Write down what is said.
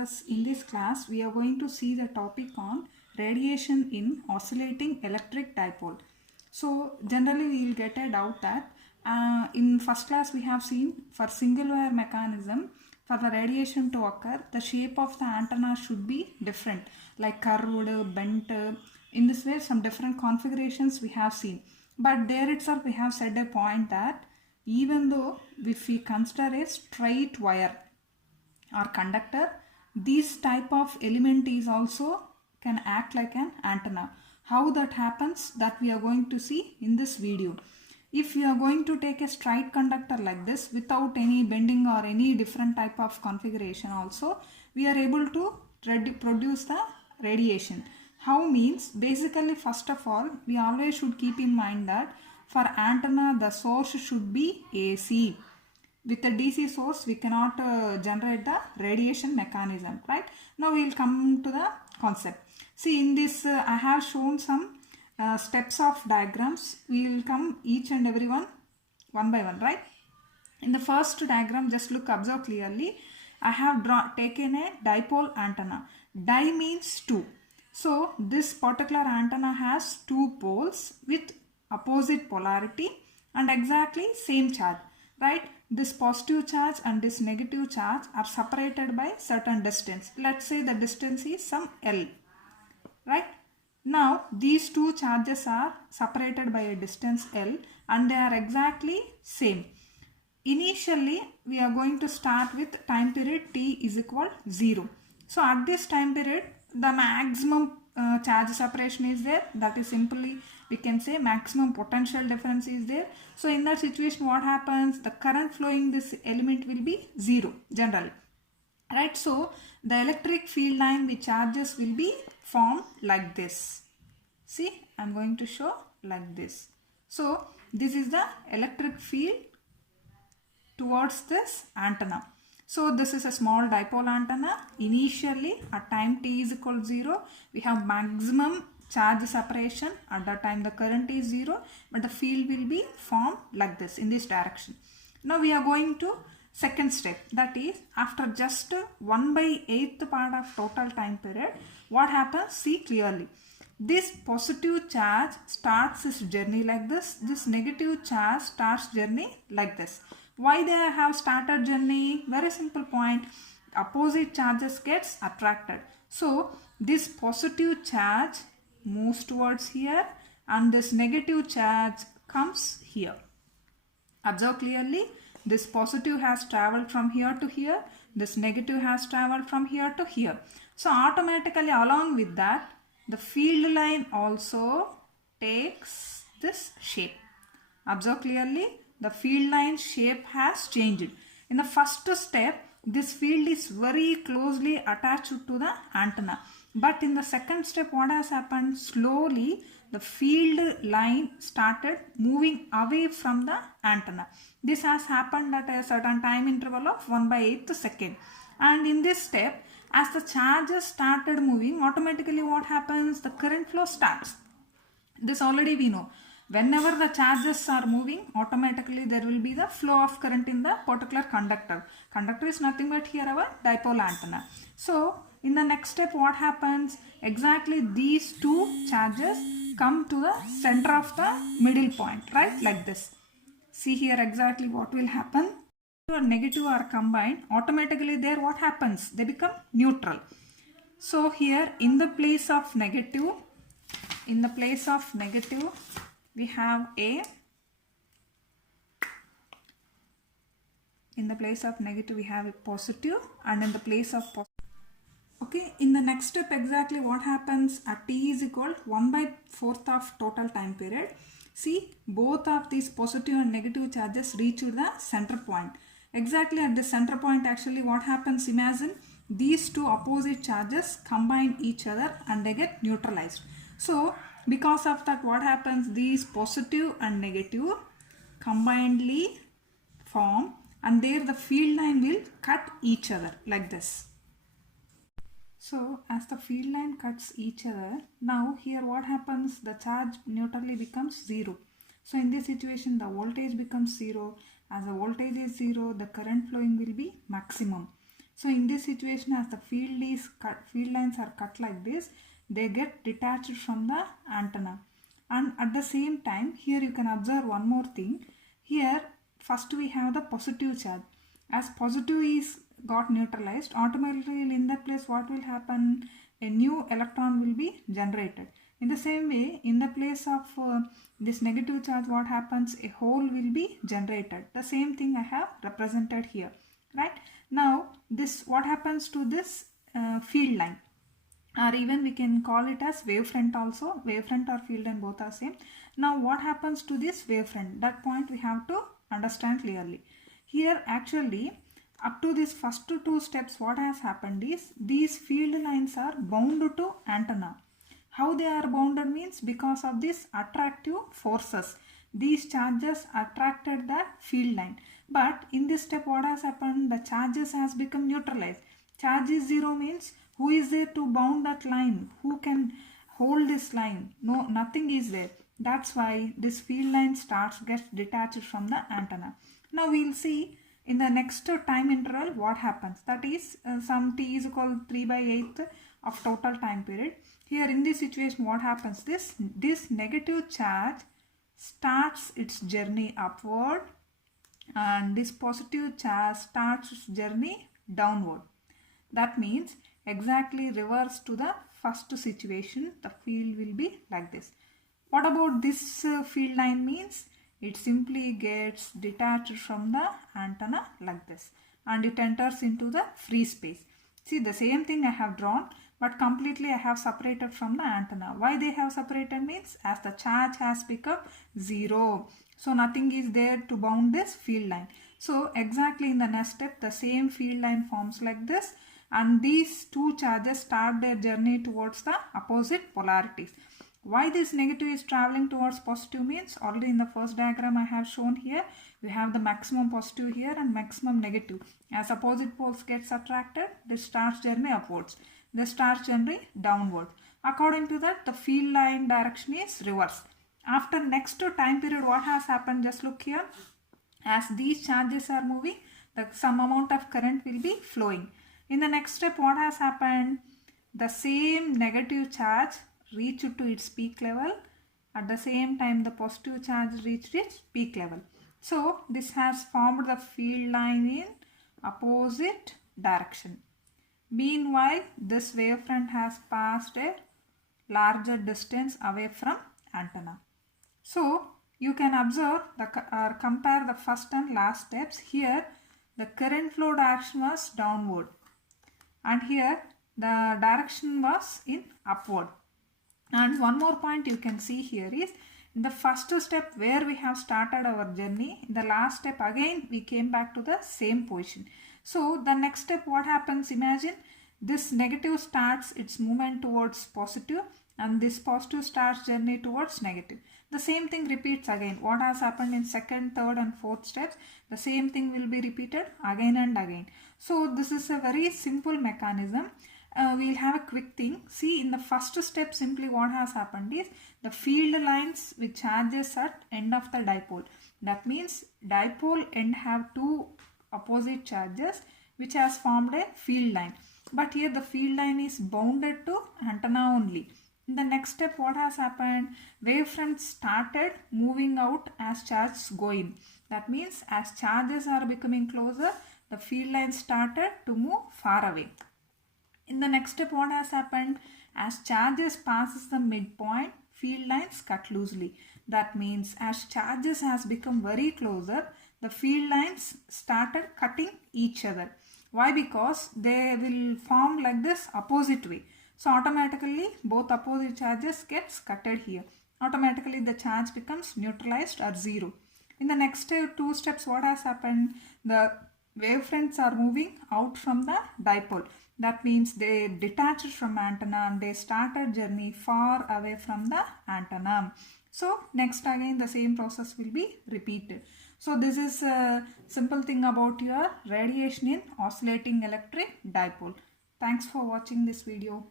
viewers, in this class we are going to see the topic on radiation in oscillating electric dipole. So generally we will get a doubt that in first class we have seen for single wire mechanism, for the radiation to occur the shape of the antenna should be different, like curved, bent. In this way some different configurations we have seen, but there itself we have said a point that even though if we consider a straight wire or conductor, this type of element is also can act like an antenna. How that happens, that we are going to see in this video. If you are going to take a straight conductor like this without any bending or any different type of configuration also, we are able to produce the radiation. How means, basically first of all we always should keep in mind that for antenna the source should be AC. With a DC source we cannot generate the radiation mechanism, right? Now we will come to the concept. See, in this I have shown some steps of diagrams. We will come each and every one by one, right? In the first diagram, just observe clearly. I have taken a dipole antenna. Di means two. So this particular antenna has two poles with opposite polarity and exactly same charge, right? This positive charge and this negative charge are separated by certain distance. Let's say the distance is some L, right? Now these two charges are separated by a distance L and they are exactly same. Initially we are going to start with time period t is equal 0. So at this time period the maximum charge separation is there, that is simply we can say maximum potential difference is there. So in that situation what happens, the current flowing this element will be 0 generally, right? So the electric field line with charges will be formed like this. See, I am going to show like this. So this is the electric field towards this antenna. So this is a small dipole antenna. Initially at time t is equal to 0, we have maximum charge separation. At that time the current is 0, but the field will be formed like this in this direction. Now we are going to second step, that is after just 1/8th part of total time period, what happens? See clearly. This positive charge starts its journey like this. This negative charge starts journey like this. Why they have started journey? Very simple point. Opposite charges gets attracted. So this positive charge moves towards here and this negative charge comes here. Observe clearly. This positive has traveled from here to here. This negative has traveled from here to here. So automatically along with that, the field line also takes this shape. Observe clearly. The field line shape has changed. In the first step, this field is very closely attached to the antenna. But in the second step, what has happened? Slowly, the field line started moving away from the antenna. This has happened at a certain time interval of 1/8th second. And in this step, as the charges started moving, automatically what happens? The current flow starts. This already we know. Whenever the charges are moving, automatically there will be the flow of current in the particular conductor. Conductor is nothing but here our dipole antenna. So in the next step what happens? Exactly these two charges come to the center of the middle point, right? Like this. See here exactly what will happen. Or negative are combined, automatically there what happens? They become neutral. So here in the place of negative, we have A. In the place of negative we have a positive, and in the place of positive. Okay, in the next step exactly what happens? At t is equal 1/4th of total time period. See, both of these positive and negative charges reach the center point. Exactly at the center point actually what happens? Imagine these two opposite charges combine each other and they get neutralized. So because of that what happens? These positive and negative combinedly form and there the field line will cut each other like this. So as the field line cuts each other, now here what happens? The charge neutrally becomes 0. So in this situation the voltage becomes 0. As the voltage is 0, the current flowing will be maximum. So in this situation, as the field lines are cut like this, they get detached from the antenna. And at the same time, here you can observe one more thing. Here first we have the positive charge. As positive is got neutralized, automatically in that place what will happen? A new electron will be generated. In the same way, in the place of this negative charge, what happens? A hole will be generated. The same thing I have represented here, right? Now this, what happens to this field line, or even we can call it as wavefront also. Wavefront or field line both are same. Now what happens to this wavefront? That point we have to understand clearly. Here actually, up to this first two steps, what has happened is these field lines are bound to antenna. How they are bounded means because of this attractive forces. These charges attracted the field line. But in this step, what has happened? The charges has become neutralized. Charge is 0 means who is there to bound that line? Who can hold this line? No, nothing is there. That's why this field line gets detached from the antenna. Now we will see in the next time interval what happens. That is some t is equal to 3/8 of total time period. Here in this situation, what happens? This negative charge starts its journey upward, and this positive charge starts its journey downward. That means exactly reverse to the first situation. The field will be like this. What about this field line means? It simply gets detached from the antenna like this, and it enters into the free space. See, the same thing I have drawn, but completely I have separated from the antenna. Why they have separated means as the charge has become 0. So nothing is there to bound this field line. So exactly in the next step, the same field line forms like this, and these two charges start their journey towards the opposite polarities. Why this negative is traveling towards positive means already in the first diagram I have shown here. We have the maximum positive here and maximum negative. As opposite poles gets attracted, this starts journey upwards. This starts journey downward. According to that, the field line direction is reversed. After next time period, what has happened? Just look here. As these charges are moving, some amount of current will be flowing. In the next step, what has happened? The same negative charge reached to its peak level. At the same time, the positive charge reached its peak level. So this has formed the field line in opposite direction. Meanwhile, this wavefront has passed a larger distance away from antenna. So you can observe or compare the first and last steps. Here the current flow direction was downward, and here the direction was in upward. And one more point you can see here is in the first step where we have started our journey, in the last step again we came back to the same position. So the next step, what happens? Imagine this negative starts its movement towards positive, and this positive starts journey towards negative. The same thing repeats again. What has happened in second, third and fourth steps, the same thing will be repeated again and again. So this is a very simple mechanism. We'll have a quick thing. See, in the first step, simply what has happened is the field lines with charges at end of the dipole. That means dipole end have two opposite charges which has formed a field line. But here the field line is bounded to antenna only. In the next step, what has happened? Wavefront started moving out as charges go in. That means as charges are becoming closer, the field line started to move far away. In the next step, what has happened? As charges passes the midpoint, field lines cut loosely. That means as charges has become very closer, the field lines started cutting each other. Why? Because they will form like this opposite way. So automatically both opposite charges gets cutted here. Automatically the charge becomes neutralized or 0. In the next two steps, what has happened? The wavefronts are moving out from the dipole. That means they detached from antenna and they started journey far away from the antenna. So next again the same process will be repeated. So this is a simple thing about your radiation in oscillating electric dipole. Thanks for watching this video.